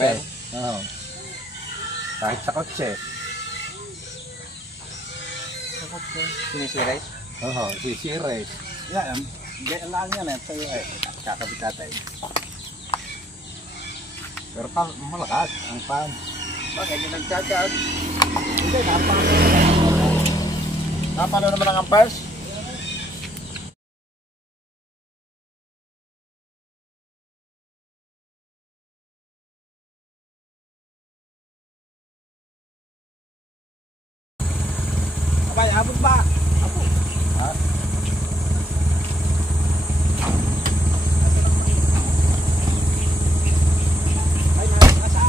ampere. Oo. Kahit sa kotse. Sa kotse. Sinisiris? Oo, sisiris. Yan, ganyan lang yan eh. Sa'yo eh, kakabit natin. Pero malakas ang pan. Bakit yung nagchat-chat? Hindi, napano naman ang amperes? Abay, abot ba? Abot. Ha? Ay, nasa.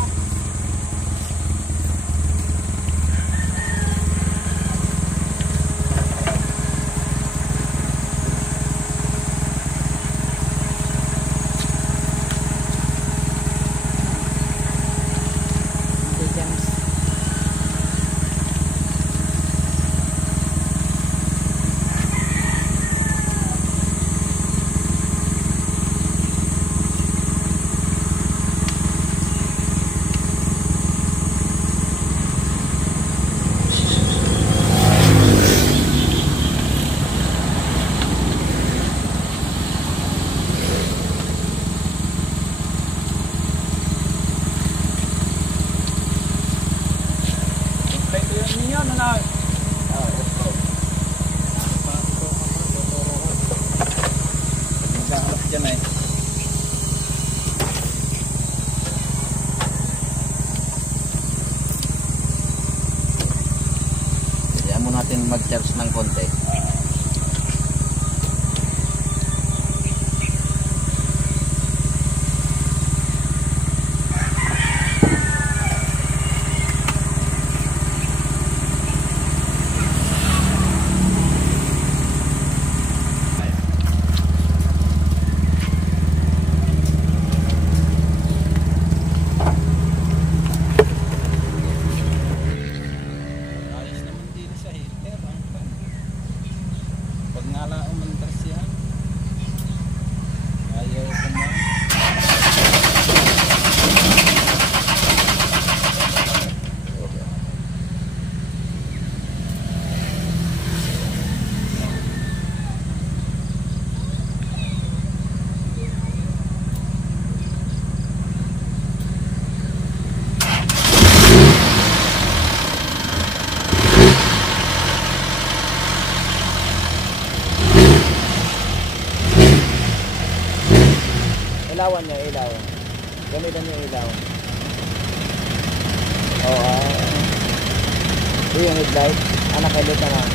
Kaya mo natin mag-charge ng konti. Ilawan niya, ilaw. Gamitan niyo ilaw. Oo. Yung headlight. Anak headlight naman.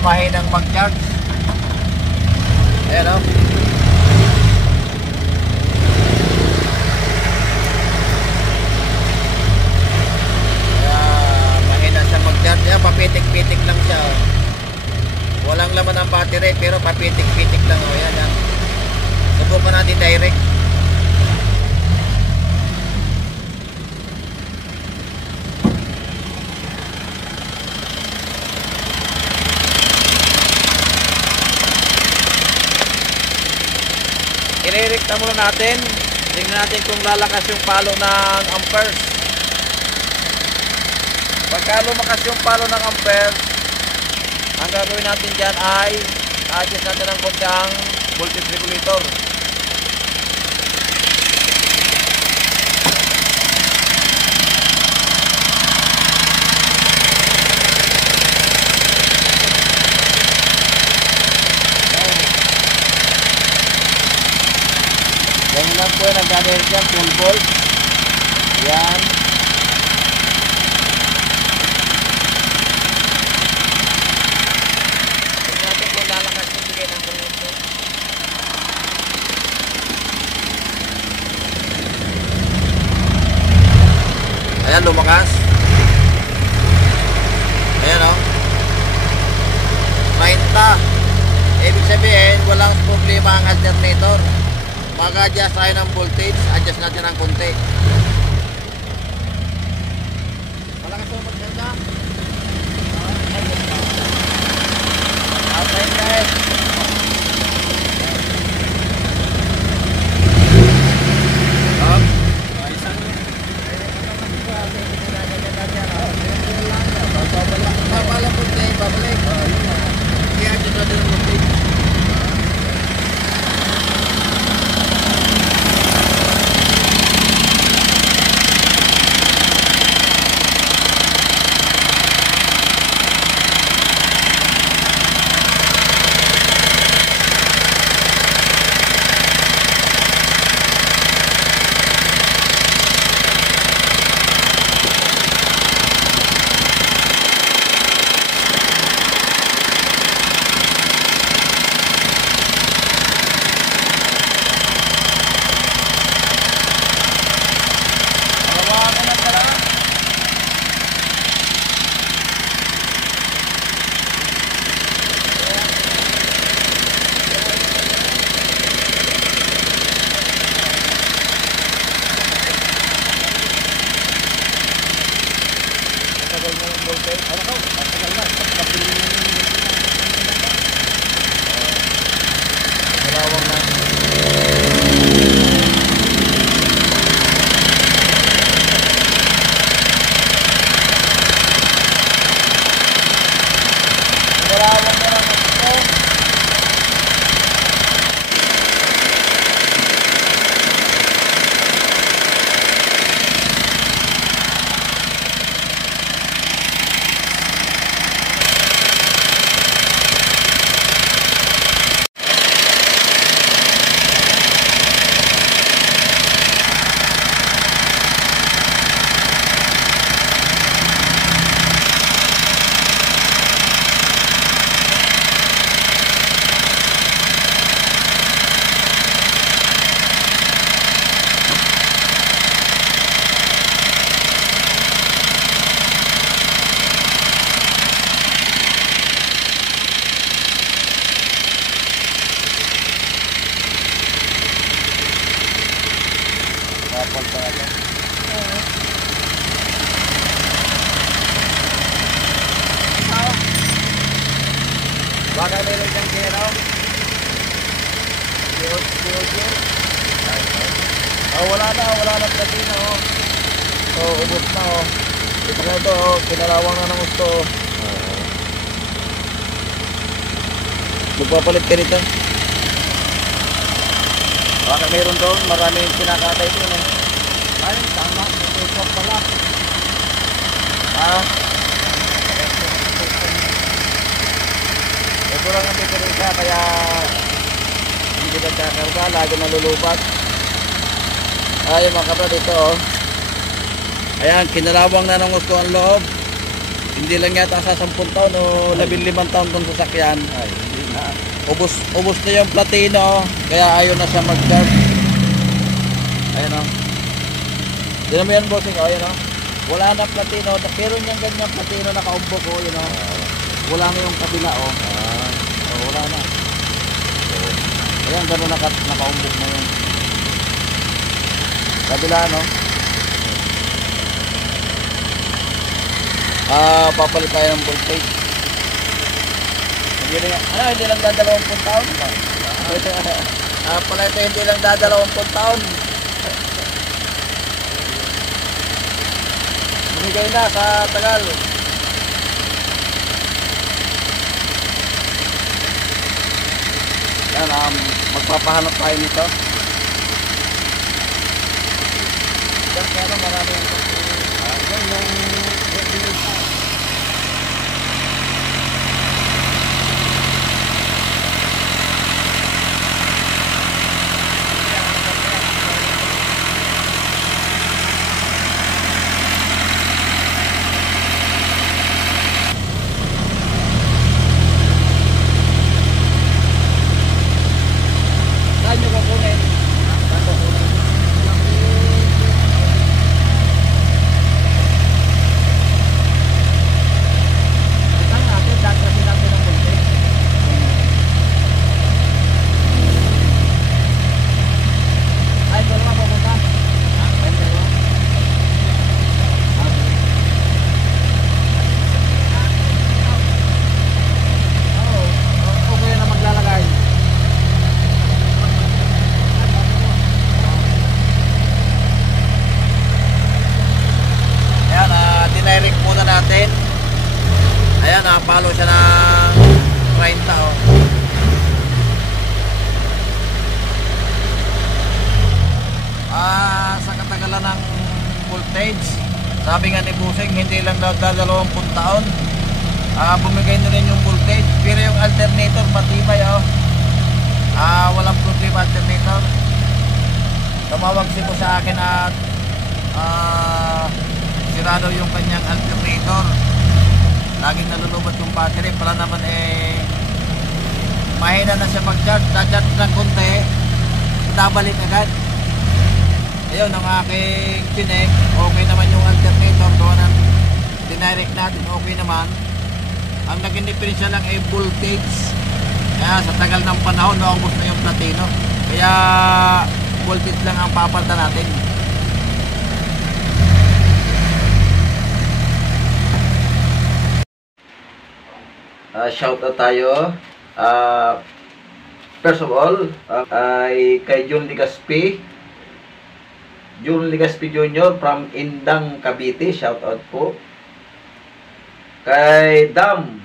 Mahinang mag-charge. Ayan o. Mahina siya mag-charge. Ayan, papitik-pitik lang siya o. Walang laman ang battery pero papitik-pitik lang o. Ayan, ayan. Subukan natin direct. Irerekta muna natin. Tingnan natin kung lalakas yung palo ng amperes. Pagka lumakas yung palo ng amperes, ang gagawin natin dyan ay adjust natin ng konti ang voltage regulator. po yan ang ganyan yan, 12 volts. Yan. Tignan natin kung lalakas yung bigay ng kuryente. Ayan, lumakas. Ayan o. 90. Ibig sabihin, walang problema ang alternator. Mag-adjust tayo ng voltage, adjust natin ng konti. Malakas mo magkanda. Okay guys. Up. Babalik konti, babalik. I-adjust natin ng voltage. Baka meron siyang kero. Wala na platina ubos na Ito na ito kinalawang na ng gusto Magpapalit ka nito. Baka meron doon, marami yung kinakatay doon Ay, tama, ito pala. Ito lang ang diferensya, kaya hindi ka kakarga, lagi nalulupat. Ay, mga kapatid, ito Ayan, kinalawang na ng gusto ang loob. Hindi lang yata sa 10 taon o 15 taon itong sasakyan. Ay, hindi na. Ubos na yung platino, kaya ayaw na siya mag-charge. Ayan o. Diyan mo yan, bossing. Ayan o. Wala na platino. Pero yung ganyan platino nakaumbok ko, yun o. Wala na yung kabila o. Wala na. Ayan, gano'n nakaumbok na yun. Kabila, no? Papalit tayo ng voltage. Hindi lang dadalawang taon. Pala ito hindi lang dadalawang taon. Binigay na sa tagal. Yan, magpapahanap tayo nito. Yan, kaya marami yung hindi lang daw 20 taon, bumigay na rin yung voltage. Pero yung alternator matibay oh. Walang problema alternator. Tumawag si ko sa akin at sirado yung kanyang alternator. Laging nalulubat yung battery. Pala naman mahina na siya mag-charge. Na-charge ng konti, nabalik agad. Ayun ang aking chinek. Okay naman yung alternator. Doon ang dinirect natin. Okay naman. Ang naging diferensya lang ay voltage. Kaya sa tagal ng panahon, naubos na yung platino. Kaya voltage lang ang papalitan natin. Shout out tayo. First of all, ay kay Jun Ligaspi. Jun Ligaspi Jr. from Indang, Cavite. Shout out po. Kay Dam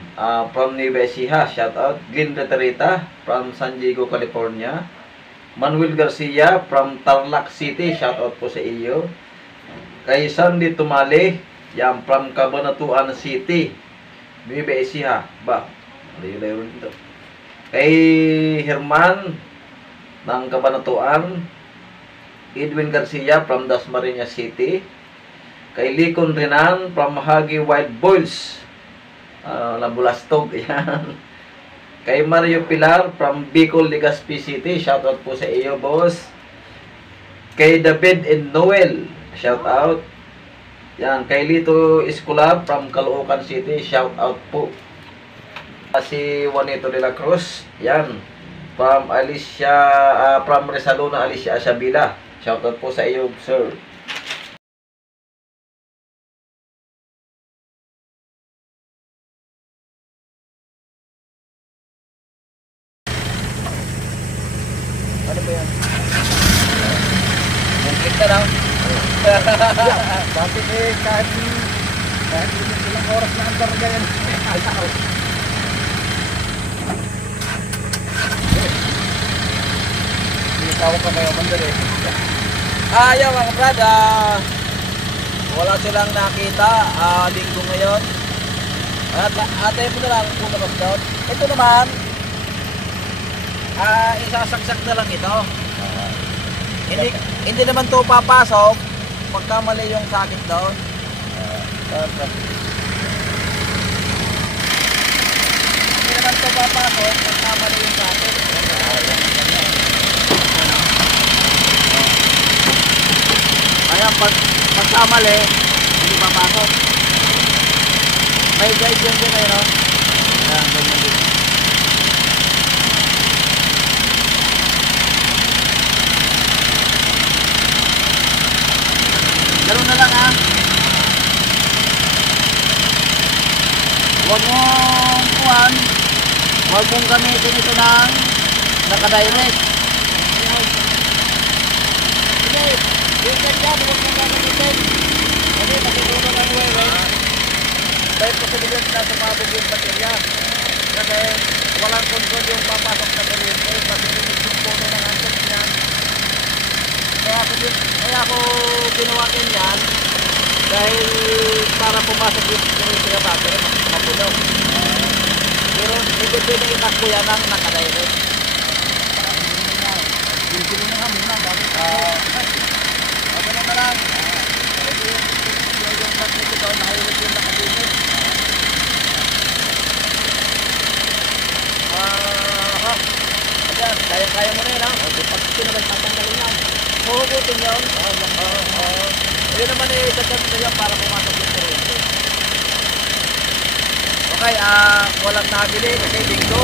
from Nueva Ecija. Shout out. Glenn Retarita from San Diego, California. Manuel Garcia from Tarlac City. Shout out po sa iyo. Kay Sandy Tumali, yan from Cabanatuan City, Nueva Ecija. Ba, layo-layo rin dito. Kay Herman ng Cabanatuan. Edwin Garcia from Dasmariñas City. Kay Likon Renan from Hagi White Boys, Labulastog. Yan. Kay Mario Pilar from Bicol, Legazpi City. Shoutout po sa iyo, boss. Kay David and Noel. Shoutout. Yan. Kay Lito Escolar from Caloocan City. Shoutout po. Si Juanito de la Cruz. Yan. From from Resaluna, Alicia Asabila. Shoutout po sa iyo, sir. Ano ba yan? Yung kita lang. Dati kahit ilang oras na ang karga yan. Ayaw. Tawag ka kayo mandali. Ayaw mga brad, wala silang nakita linggo ngayon. At atay mo na lang kung labas doon. Ito naman, isasagsak na lang ito. Hindi naman to papasok pagka mali yung sakit doon. Hindi naman to papasok pagka mali yung sakit. Kaya pagka mali, hindi papasok. May guide yan din no? Ayan, ganyan din. Ganun na lang ha. Huwag mong kuhan. Huwag mong gamitin ito ng nakadirect. Hindi. Yung ganyan, huwag mong gamitin. Kasi matutulong ang wewe. Dahil posibilidad na sumabog yung baterya. Kasi walang control yung papasok sa kuryente. Kasi yung puno ng antok niya. Kaya ako ginawa yan dahil para pumasok yung kuryente sa battery, mapuno. Pero hindi pwede itakbo yan ang nakadirect. Hindi na nga muna. Ako na lang. Yung plastic ito, nakahirit yung nakalimit. Ayan, kaya mo na yun ha? Pag pinagtatanggalin lang. Huhugutin yun? Yun naman dadagdag na yan para pumasok yung kuryente. Okay, walang nabili kasi linggo.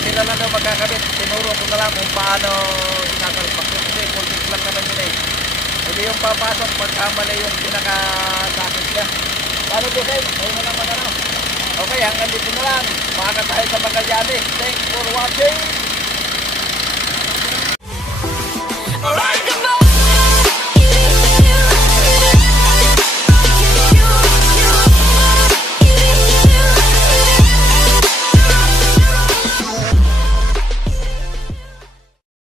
Sila lang na magkakabit. Tinuro ko na lang kung paano inakalpak. Kasi voltage lang naman yun eh. Hindi yung papasok pagkamali yung pinakasakit niya. Paano po kayo? Ayaw mo naman ano. Okay, hanggang dito na lang. Makaka tayo sa Magallanes. Thanks for watching.